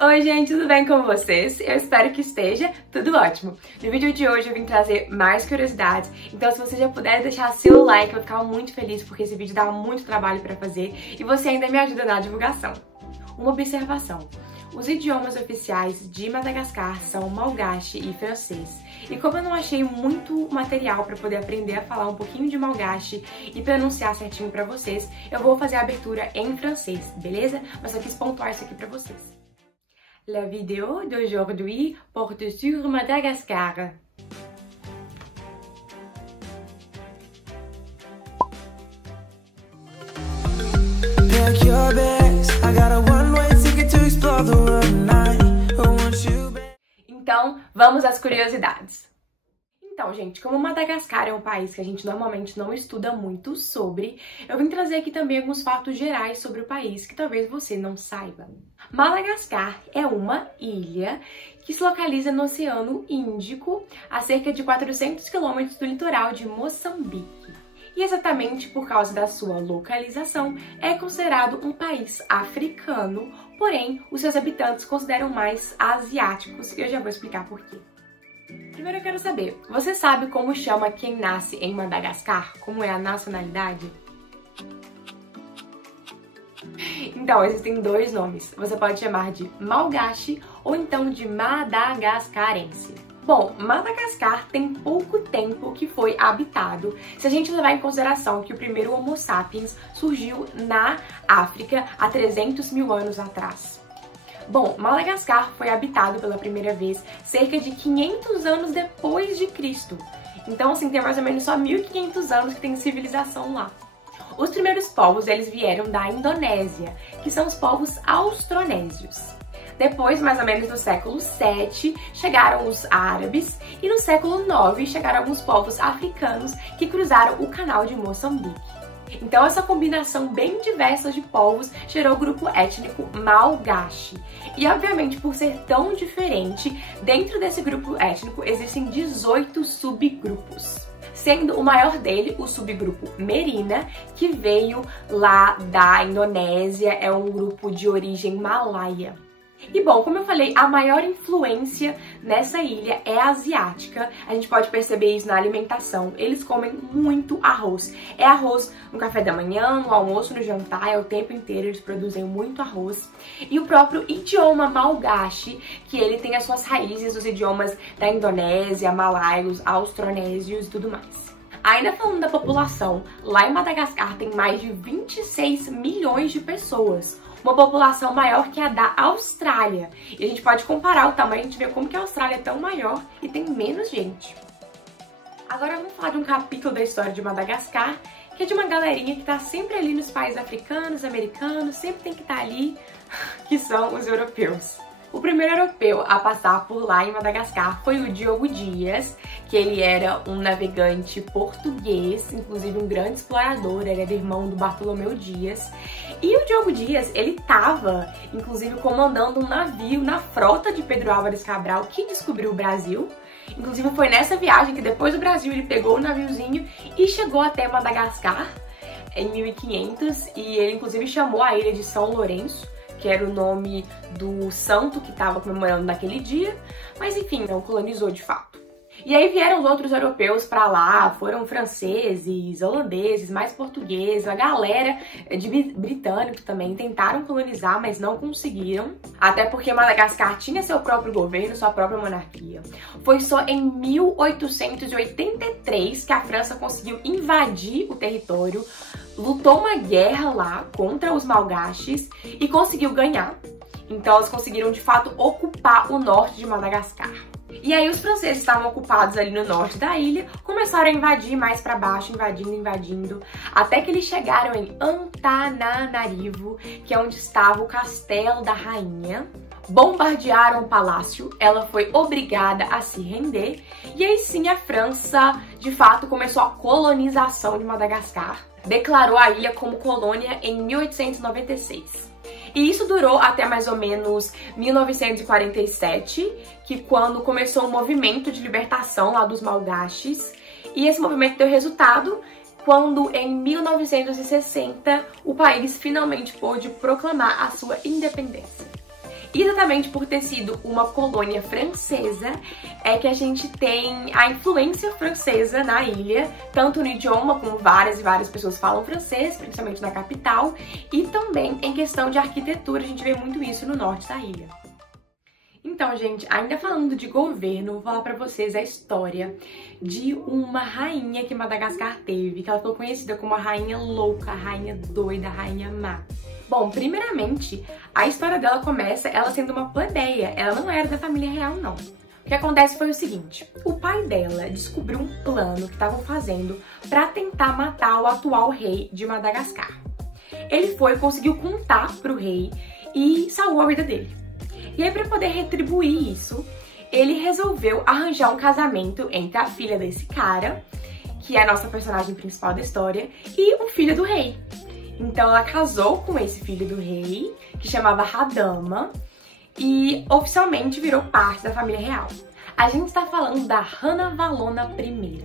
Oi gente, tudo bem com vocês? Eu espero que esteja tudo ótimo. No vídeo de hoje eu vim trazer mais curiosidades, então se você já puder deixar seu like, eu vou ficar muito feliz porque esse vídeo dá muito trabalho pra fazer e você ainda me ajuda na divulgação. Uma observação. Os idiomas oficiais de Madagascar são malgache e francês. E como eu não achei muito material para poder aprender a falar um pouquinho de malgache e pronunciar certinho para vocês, eu vou fazer a abertura em francês, beleza? Mas eu quis pontuar isso aqui para vocês. La vidéo d'aujourd'hui porte sur Madagascar. Pack your bags, I got a one-way ticket to explore the world tonight. I want you back. Então, vamos às curiosidades. Então, gente, como Madagascar é um país que a gente normalmente não estuda muito sobre, eu vim trazer aqui também alguns fatos gerais sobre o país que talvez você não saiba. Madagascar é uma ilha que se localiza no Oceano Índico, a cerca de 400 quilômetros do litoral de Moçambique. E exatamente por causa da sua localização, é considerado um país africano, porém, os seus habitantes consideram mais asiáticos, e eu já vou explicar por quê. Primeiro eu quero saber, você sabe como chama quem nasce em Madagascar? Como é a nacionalidade? Então, existem dois nomes. Você pode chamar de malgache ou então de madagascarense. Bom, Madagascar tem pouco tempo que foi habitado, se a gente levar em consideração que o primeiro Homo sapiens surgiu na África há 300 mil anos atrás. Bom, Madagascar foi habitado pela primeira vez cerca de 500 anos depois de Cristo. Então, assim, tem mais ou menos só 1500 anos que tem civilização lá. Os primeiros povos, eles vieram da Indonésia, que são os povos austronésios. Depois, mais ou menos no século VII, chegaram os árabes e no século IX chegaram alguns povos africanos que cruzaram o canal de Moçambique. Então essa combinação bem diversa de povos gerou o grupo étnico malgache. E obviamente por ser tão diferente, dentro desse grupo étnico existem 18 subgrupos. Sendo o maior dele o subgrupo Merina, que veio lá da Indonésia, é um grupo de origem malaia. E bom, como eu falei, a maior influência nessa ilha é asiática. A gente pode perceber isso na alimentação. Eles comem muito arroz. É arroz no café da manhã, no almoço, no jantar, é o tempo inteiro. Eles produzem muito arroz. E o próprio idioma malgache, que ele tem as suas raízes dos idiomas da Indonésia, malaios, austronésios e tudo mais. Ainda falando da população, lá em Madagascar tem mais de 26 milhões de pessoas. Uma população maior que a da Austrália. E a gente pode comparar o tamanho, a gente vê como que a Austrália é tão maior e tem menos gente. Agora vamos falar de um capítulo da história de Madagascar, que é de uma galerinha que tá sempre ali nos países africanos, americanos, sempre tem que estar ali, que são os europeus. O primeiro europeu a passar por lá em Madagascar foi o Diogo Dias, que ele era um navegante português, inclusive um grande explorador, ele era irmão do Bartolomeu Dias. E o Diogo Dias, ele estava, inclusive, comandando um navio na frota de Pedro Álvares Cabral, que descobriu o Brasil. Inclusive, foi nessa viagem que depois do Brasil ele pegou o naviozinho e chegou até Madagascar em 1500. E ele, inclusive, chamou a ilha de São Lourenço, que era o nome do santo que estava comemorando naquele dia. Mas, enfim, não colonizou de fato. E aí vieram os outros europeus pra lá, foram franceses, holandeses, mais portugueses, a galera de britânicos também tentaram colonizar, mas não conseguiram. Até porque Madagascar tinha seu próprio governo, sua própria monarquia. Foi só em 1883 que a França conseguiu invadir o território, lutou uma guerra lá contra os malgaches e conseguiu ganhar. Então eles conseguiram de fato ocupar o norte de Madagascar. E aí os franceses estavam ocupados ali no norte da ilha, começaram a invadir mais pra baixo, invadindo, até que eles chegaram em Antananarivo, que é onde estava o castelo da rainha. Bombardearam o palácio, ela foi obrigada a se render, e aí sim a França, de fato, começou a colonização de Madagascar. Declarou a ilha como colônia em 1896. E isso durou até mais ou menos 1947, que quando começou o movimento de libertação lá dos malgaches. E esse movimento deu resultado quando, em 1960, o país finalmente pôde proclamar a sua independência. E exatamente por ter sido uma colônia francesa, é que a gente tem a influência francesa na ilha, tanto no idioma, como várias e várias pessoas falam francês, principalmente na capital, e também em questão de arquitetura, a gente vê muito isso no norte da ilha. Então, gente, ainda falando de governo, vou falar pra vocês a história de uma rainha que Madagascar teve, que ela ficou conhecida como a rainha louca, a rainha doida, a rainha má. Bom, primeiramente, a história dela começa ela sendo uma plebeia, ela não era da família real, não. O que acontece foi o seguinte, o pai dela descobriu um plano que estavam fazendo pra tentar matar o atual rei de Madagascar. Ele conseguiu contar pro rei e salvou a vida dele. E aí, pra poder retribuir isso, ele resolveu arranjar um casamento entre a filha desse cara, que é a nossa personagem principal da história, e o filho do rei. Então ela casou com esse filho do rei, que chamava Radama, e oficialmente virou parte da família real. A gente está falando da Ranavalona I.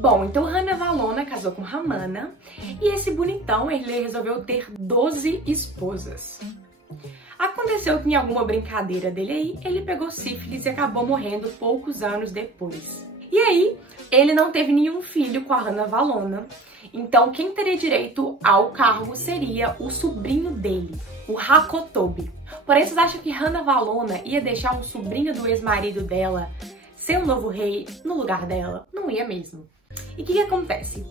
Bom, então Ranavalona casou com Ramana, e esse bonitão, ele resolveu ter 12 esposas. Aconteceu que em alguma brincadeira dele aí, ele pegou sífilis e acabou morrendo poucos anos depois. E aí, ele não teve nenhum filho com a Ranavalona, então quem teria direito ao cargo seria o sobrinho dele, o Rakotobi. Porém, vocês acham que Ranavalona ia deixar um sobrinho do ex-marido dela ser o novo rei no lugar dela? Não ia mesmo. E o que acontece?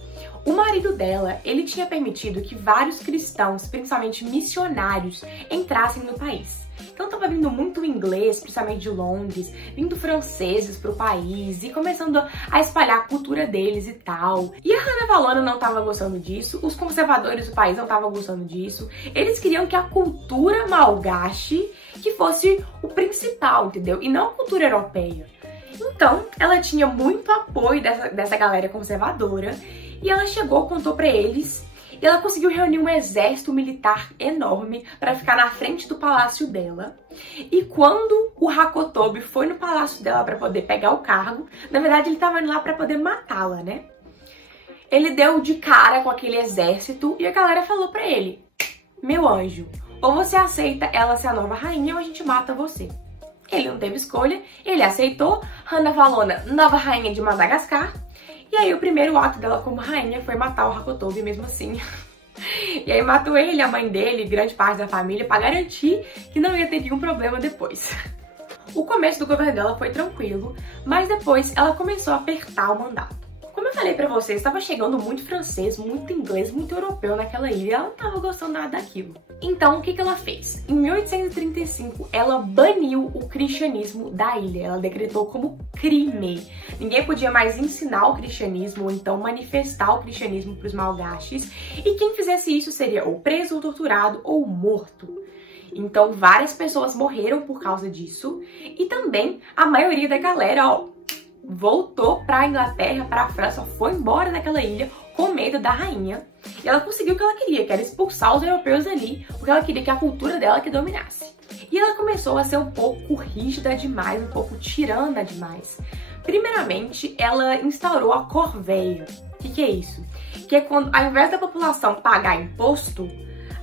O marido dela, ele tinha permitido que vários cristãos, principalmente missionários, entrassem no país. Então tava vindo muito inglês, principalmente de Londres, vindo franceses pro país e começando a espalhar a cultura deles e tal. E a Ranavalona não tava gostando disso, os conservadores do país não estavam gostando disso. Eles queriam que a cultura malgache que fosse o principal, entendeu? E não a cultura europeia. Então, ela tinha muito apoio dessa galera conservadora e ela chegou, contou pra eles e ela conseguiu reunir um exército militar enorme pra ficar na frente do palácio dela. E quando o Rakotobi foi no palácio dela pra poder pegar o cargo, na verdade ele tava indo lá pra poder matá-la, né? Ele deu de cara com aquele exército e a galera falou pra ele: meu anjo, ou você aceita ela ser a nova rainha ou a gente mata você. Ele não teve escolha, ele aceitou, Ranavalona, nova rainha de Madagascar. E aí o primeiro ato dela como rainha foi matar o Rakotobi mesmo assim. E aí matou ele, a mãe dele, grande parte da família, pra garantir que não ia ter nenhum problema depois. O começo do governo dela foi tranquilo, mas depois ela começou a apertar o mandato. Como eu falei pra vocês, estava chegando muito francês, muito inglês, muito europeu naquela ilha e ela não estava gostando nada daquilo. Então, o que ela fez? Em 1835, ela baniu o cristianismo da ilha. Ela decretou como crime. Ninguém podia mais ensinar o cristianismo ou então manifestar o cristianismo para os malgaches. E quem fizesse isso seria ou preso, ou torturado, ou morto. Então, várias pessoas morreram por causa disso. E também a maioria da galera, ó, voltou pra Inglaterra, pra França, foi embora daquela ilha com medo da rainha. E ela conseguiu o que ela queria, que era expulsar os europeus ali, porque ela queria que a cultura dela que dominasse. E ela começou a ser um pouco rígida demais, um pouco tirana demais. Primeiramente, ela instaurou a corveia. O que é isso? Que é quando, ao invés da população pagar imposto,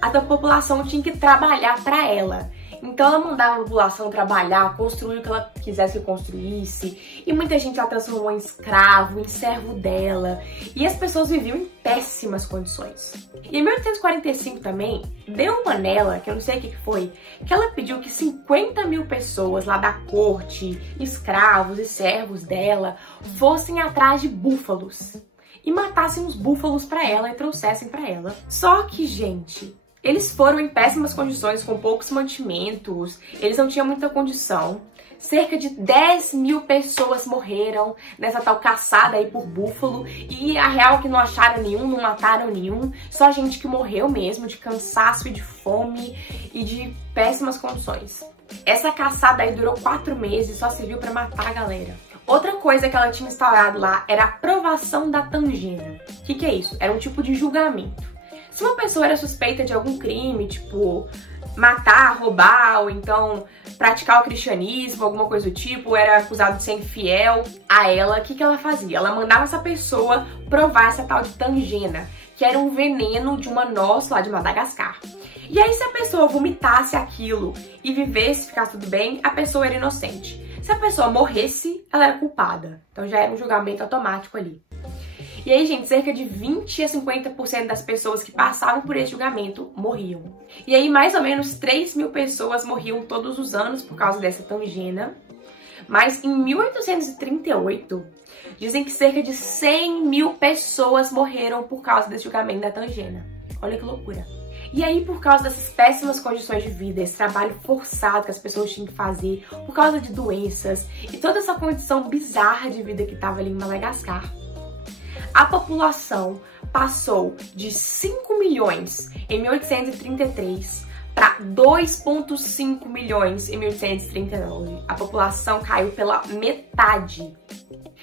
a população tinha que trabalhar pra ela. Então ela mandava a população trabalhar, construir o que ela quisesse que construísse. E muita gente ela transformou em escravo, em servo dela. E as pessoas viviam em péssimas condições. E em 1845 também, deu uma nela, que eu não sei o que foi, que ela pediu que 50 mil pessoas lá da corte, escravos e servos dela, fossem atrás de búfalos. E matassem os búfalos pra ela e trouxessem pra ela. Só que, gente, eles foram em péssimas condições, com poucos mantimentos, eles não tinham muita condição. Cerca de 10 mil pessoas morreram nessa tal caçada aí por búfalo. E a real é que não acharam nenhum, não mataram nenhum. Só gente que morreu mesmo, de cansaço e de fome e de péssimas condições. Essa caçada aí durou 4 meses, só serviu pra matar a galera. Outra coisa que ela tinha instaurado lá era a provação da tangena. O que é isso? Era um tipo de julgamento. Se uma pessoa era suspeita de algum crime, tipo matar, roubar, ou então praticar o cristianismo, alguma coisa do tipo, era acusado de ser infiel a ela, o que ela fazia? Ela mandava essa pessoa provar essa tal de tangena, que era um veneno de uma noz lá de Madagascar. E aí, se a pessoa vomitasse aquilo e vivesse, ficasse tudo bem, a pessoa era inocente. Se a pessoa morresse, ela era culpada. Então já era um julgamento automático ali. E aí, gente, cerca de 20 a 50% das pessoas que passavam por esse julgamento morriam. E aí, mais ou menos 3.000 pessoas morriam todos os anos por causa dessa tangena. Mas em 1838, dizem que cerca de 100.000 pessoas morreram por causa desse julgamento da tangena. Olha que loucura. E aí, por causa dessas péssimas condições de vida, esse trabalho forçado que as pessoas tinham que fazer, por causa de doenças e toda essa condição bizarra de vida que estava ali em Madagascar, a população passou de 5 milhões em 1833 para 2,5 milhões em 1839. A população caiu pela metade.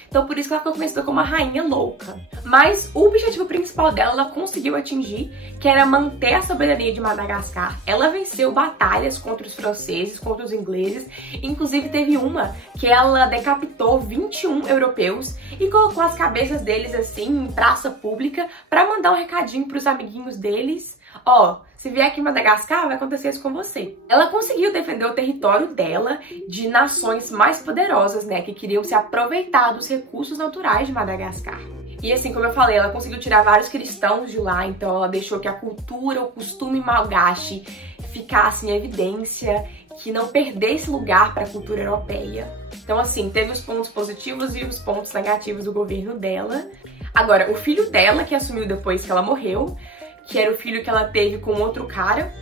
Então por isso que ela ficou conhecida como uma rainha louca. Mas o objetivo principal dela, ela conseguiu atingir, que era manter a soberania de Madagascar. Ela venceu batalhas contra os franceses, contra os ingleses. Inclusive teve uma que ela decapitou 21 europeus e colocou as cabeças deles assim em praça pública para mandar um recadinho para os amiguinhos deles. Ó, se vier aqui em Madagascar, vai acontecer isso com você. Ela conseguiu defender o território dela de nações mais poderosas, né, que queriam se aproveitar dos recursos naturais de Madagascar. E assim, como eu falei, ela conseguiu tirar vários cristãos de lá, então ela deixou que a cultura, o costume malgache ficasse em evidência, que não perdesse lugar para a cultura europeia. Então assim, teve os pontos positivos e os pontos negativos do governo dela. Agora, o filho dela, que assumiu depois que ela morreu, que era o filho que ela teve com outro cara,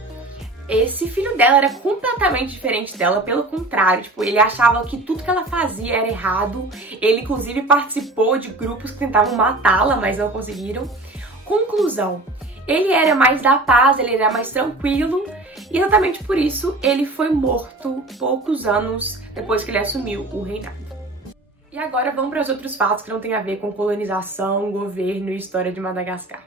esse filho dela era completamente diferente dela, pelo contrário, tipo, ele achava que tudo que ela fazia era errado, ele inclusive participou de grupos que tentavam matá-la, mas não conseguiram. Conclusão, ele era mais da paz, ele era mais tranquilo, e exatamente por isso ele foi morto poucos anos depois que ele assumiu o reinado. E agora vamos para os outros fatos que não tem a ver com colonização, governo e história de Madagascar.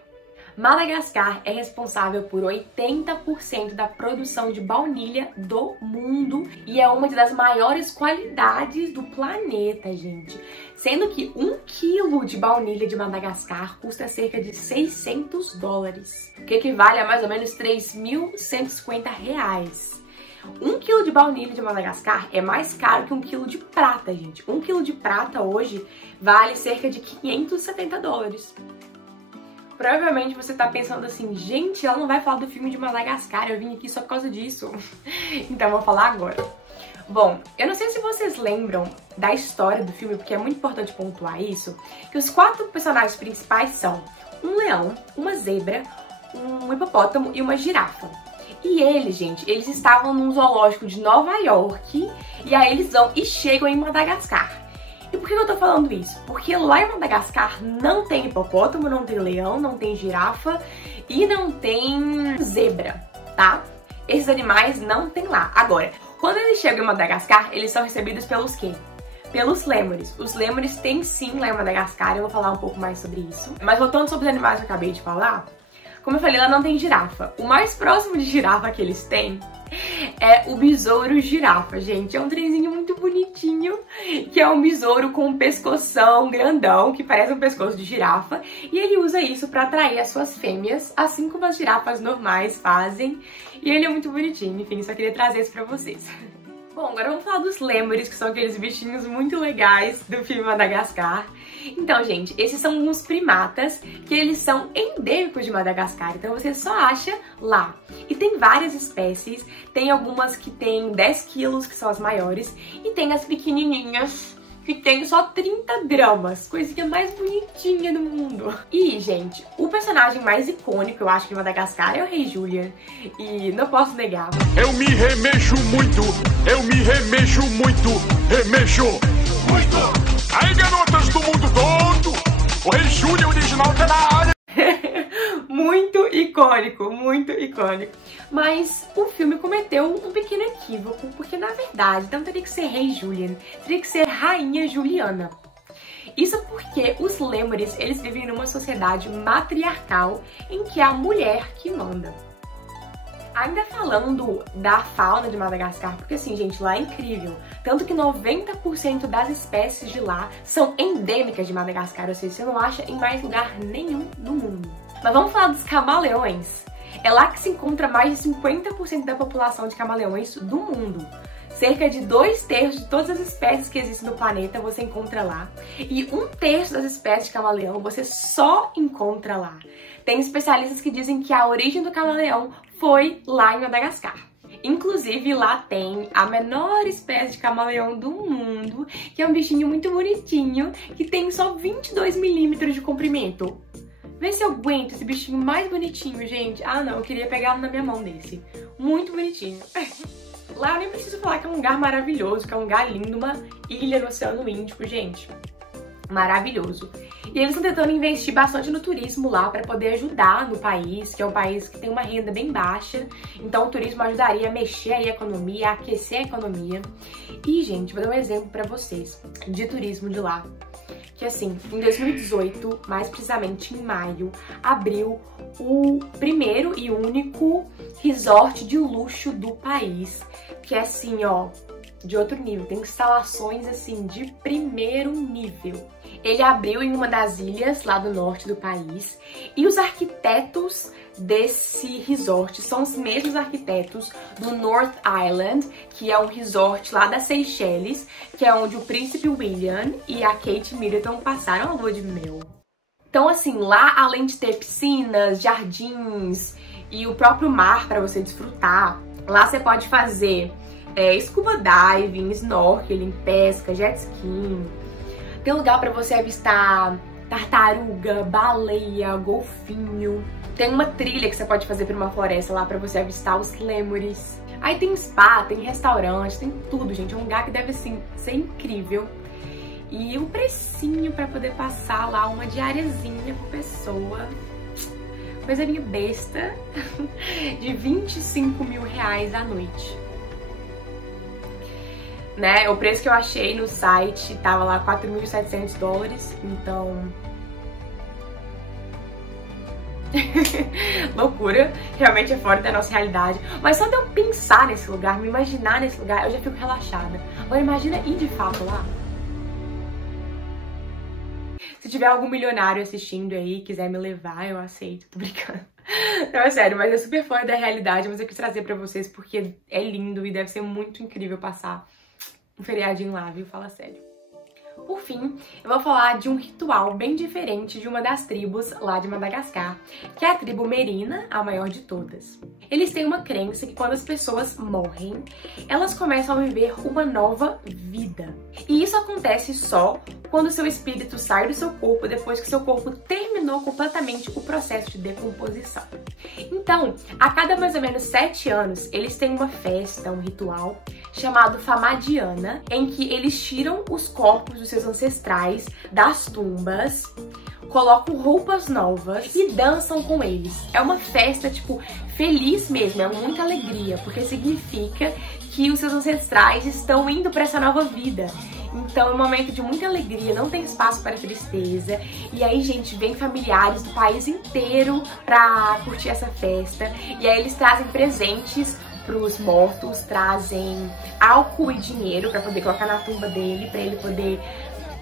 Madagascar é responsável por 80% da produção de baunilha do mundo e é uma das maiores qualidades do planeta, gente. Sendo que 1 quilo de baunilha de Madagascar custa cerca de $600, o que equivale a mais ou menos R$3.150. 1 quilo de baunilha de Madagascar é mais caro que 1 quilo de prata, gente. 1 quilo de prata hoje vale cerca de $570. Provavelmente você tá pensando assim, gente, ela não vai falar do filme de Madagascar, eu vim aqui só por causa disso. Então eu vou falar agora. Bom, eu não sei se vocês lembram da história do filme, porque é muito importante pontuar isso, que os 4 personagens principais são um leão, uma zebra, um hipopótamo e uma girafa. E eles, gente, eles estavam num zoológico de Nova York, e aí eles vão e chegam em Madagascar. E por que eu tô falando isso? Porque lá em Madagascar não tem hipopótamo, não tem leão, não tem girafa e não tem zebra, tá? Esses animais não tem lá. Agora, quando eles chegam em Madagascar, eles são recebidos pelos quê? Pelos lêmures. Os lêmures têm sim lá em Madagascar, eu vou falar um pouco mais sobre isso. Mas voltando sobre os animais que eu acabei de falar, como eu falei, lá não tem girafa. O mais próximo de girafa que eles têm é o besouro girafa, gente. É um trenzinho muito bonitinho, que é um besouro com um pescoção grandão, que parece um pescoço de girafa. E ele usa isso pra atrair as suas fêmeas, assim como as girafas normais fazem. E ele é muito bonitinho, enfim, só queria trazer isso pra vocês. Bom, agora vamos falar dos lêmures, que são aqueles bichinhos muito legais do filme Madagascar. Então, gente, esses são uns primatas que eles são endêmicos de Madagascar, então você só acha lá. E tem várias espécies, tem algumas que tem 10 quilos, que são as maiores, e tem as pequenininhas, que tem só 30 gramas, coisinha mais bonitinha do mundo. E, gente, o personagem mais icônico, eu acho, de Madagascar é o Rei Julian, e não posso negar. Eu me remexo muito, remexo muito. Aí, garotas do mundo todo, o Rei Julian original tá na área. Muito icônico, muito icônico. Mas o filme cometeu um pequeno equívoco, porque na verdade não teria que ser Rei Julian, teria que ser Rainha Juliana. Isso porque os lêmures, eles vivem numa sociedade matriarcal em que é a mulher que manda. Ainda falando da fauna de Madagascar, porque assim, gente, lá é incrível. Tanto que 90% das espécies de lá são endêmicas de Madagascar, ou seja, você não acha em mais lugar nenhum no mundo. Mas vamos falar dos camaleões. É lá que se encontra mais de 50% da população de camaleões do mundo. Cerca de 2/3 de todas as espécies que existem no planeta você encontra lá. E 1/3 das espécies de camaleão você só encontra lá. Tem especialistas que dizem que a origem do camaleão foi lá em Madagascar. Inclusive, lá tem a menor espécie de camaleão do mundo, que é um bichinho muito bonitinho, que tem só 22 milímetros de comprimento. Vê se eu aguento esse bichinho mais bonitinho, gente. Ah, não, eu queria pegar um na minha mão desse. Muito bonitinho. Lá eu nem preciso falar que é um lugar maravilhoso, que é um lugar lindo, uma ilha no Oceano Índico, gente. Maravilhoso. E eles estão tentando investir bastante no turismo lá para poder ajudar no país, que é um país que tem uma renda bem baixa. Então o turismo ajudaria a mexer aí a economia, a aquecer a economia. E, gente, vou dar um exemplo para vocês de turismo de lá. Que assim, em 2018, mais precisamente em maio, abriu o primeiro e único resort de luxo do país. Que é assim, ó, de outro nível, tem instalações assim de primeiro nível. Ele abriu em uma das ilhas lá do norte do país e os arquitetos desse resort são os mesmos arquitetos do North Island, que é um resort lá das Seychelles, que é onde o príncipe William e a Kate Middleton passaram a lua de mel. Então assim, lá além de ter piscinas, jardins e o próprio mar para você desfrutar, lá você pode fazer scuba diving, snorkeling, pesca, jet skiing. Tem lugar pra você avistar tartaruga, baleia, golfinho. Tem uma trilha que você pode fazer por uma floresta lá pra você avistar os lêmures. Aí tem spa, tem restaurante, tem tudo, gente. É um lugar que deve, assim, ser incrível. E o precinho pra poder passar lá uma diariazinha por pessoa. Coisinha besta. De 25 mil reais à noite. Né? O preço que eu achei no site tava lá $4.700, então... loucura, realmente é fora da nossa realidade. Mas só de eu pensar nesse lugar, me imaginar nesse lugar, eu já fico relaxada. Agora imagina ir de fato lá. Se tiver algum milionário assistindo aí, quiser me levar, eu aceito, tô brincando. Não, é sério, mas é super fora da realidade, mas eu quis trazer pra vocês porque é lindo e deve ser muito incrível passar um feriadinho lá, viu? Fala sério. Por fim, eu vou falar de um ritual bem diferente de uma das tribos lá de Madagascar, que é a tribo Merina, a maior de todas. Eles têm uma crença que quando as pessoas morrem, elas começam a viver uma nova vida. E isso acontece só quando seu espírito sai do seu corpo depois que seu corpo terminou completamente o processo de decomposição. Então, a cada mais ou menos 7 anos, eles têm uma festa, um ritual, chamado Famadiana, em que eles tiram os corpos dos seus ancestrais das tumbas, colocam roupas novas e dançam com eles. É uma festa, tipo, feliz mesmo, é muita alegria, porque significa que os seus ancestrais estão indo para essa nova vida. Então é um momento de muita alegria, não tem espaço para tristeza. E aí, gente, vem familiares do país inteiro pra curtir essa festa. E aí eles trazem presentes pros mortos, trazem álcool e dinheiro pra poder colocar na tumba dele, pra ele poder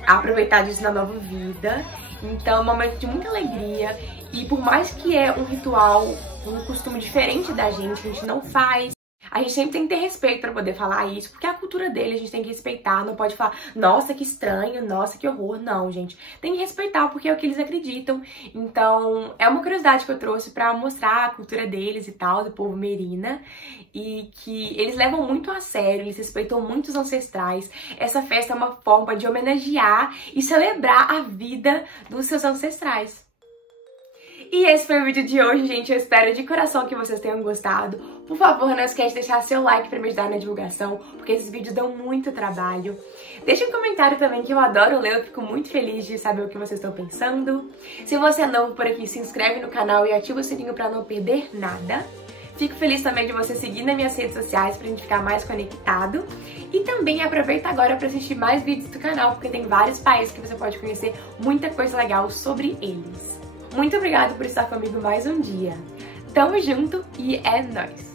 aproveitar disso na nova vida. Então é um momento de muita alegria. E por mais que é um ritual, um costume diferente da gente, a gente não faz, a gente sempre tem que ter respeito pra poder falar isso, porque é a cultura dele, a gente tem que respeitar, não pode falar, nossa, que estranho, nossa, que horror. Não, gente, tem que respeitar, porque é o que eles acreditam. Então, é uma curiosidade que eu trouxe pra mostrar a cultura deles e tal, do povo Merina, e que eles levam muito a sério, eles respeitam muito os ancestrais. Essa festa é uma forma de homenagear e celebrar a vida dos seus ancestrais. E esse foi o vídeo de hoje, gente. Eu espero de coração que vocês tenham gostado. Por favor, não esquece de deixar seu like pra me ajudar na divulgação, porque esses vídeos dão muito trabalho. Deixe um comentário também, que eu adoro ler, eu fico muito feliz de saber o que vocês estão pensando. Se você é novo por aqui, se inscreve no canal e ativa o sininho pra não perder nada. Fico feliz também de você seguir nas minhas redes sociais pra gente ficar mais conectado. E também aproveita agora pra assistir mais vídeos do canal, porque tem vários países que você pode conhecer muita coisa legal sobre eles. Muito obrigada por estar comigo mais um dia. Tamo junto e é nóis!